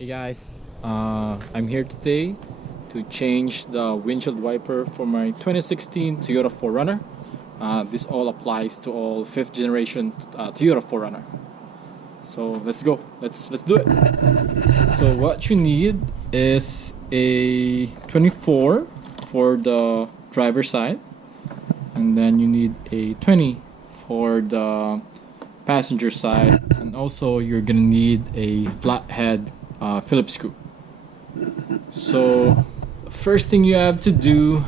Hey guys, I'm here today to change the windshield wiper for my 2016 Toyota 4Runner. This all applies to all 5th generation Toyota 4Runner. So let's go, let's do it. So what you need is a 24 for the driver side, and then you need a 20 for the passenger side, and also you're gonna need a flathead Phillips screw. So the first thing you have to do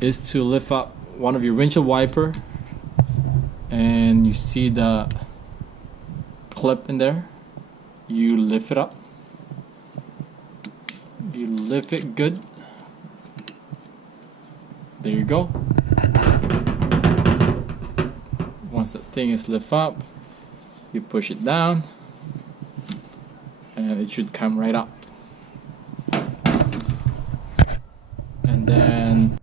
is to lift up one of your windshield wiper, and you see the clip in there. You lift it up, you lift it good, there you go. Once that thing is lifted up, you push it down and it should come right up. And then,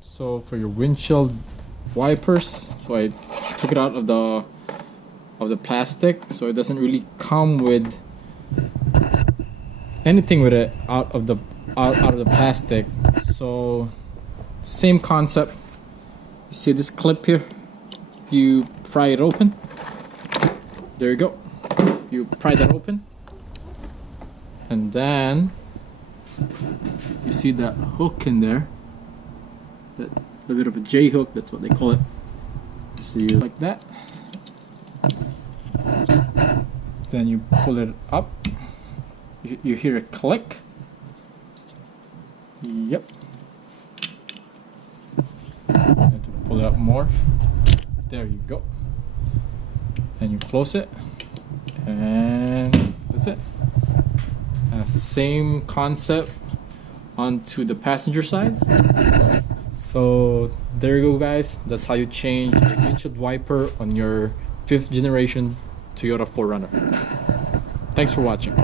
so for your windshield wipers, so I took it out of the plastic, so it doesn't really come with anything with it out of the plastic. So same concept. You see this clip here? You pry it open. There you go. You pry that open, and then you see that hook in there, that a bit of a J hook, that's what they call it. So you like that, then you pull it up, you hear a click. Yep. You have to pull it up more. There you go. And you close it, and that's it. Same concept onto the passenger side. So there you go, guys. That's how you change a windshield wiper on your 5th generation Toyota 4Runner. Thanks for watching.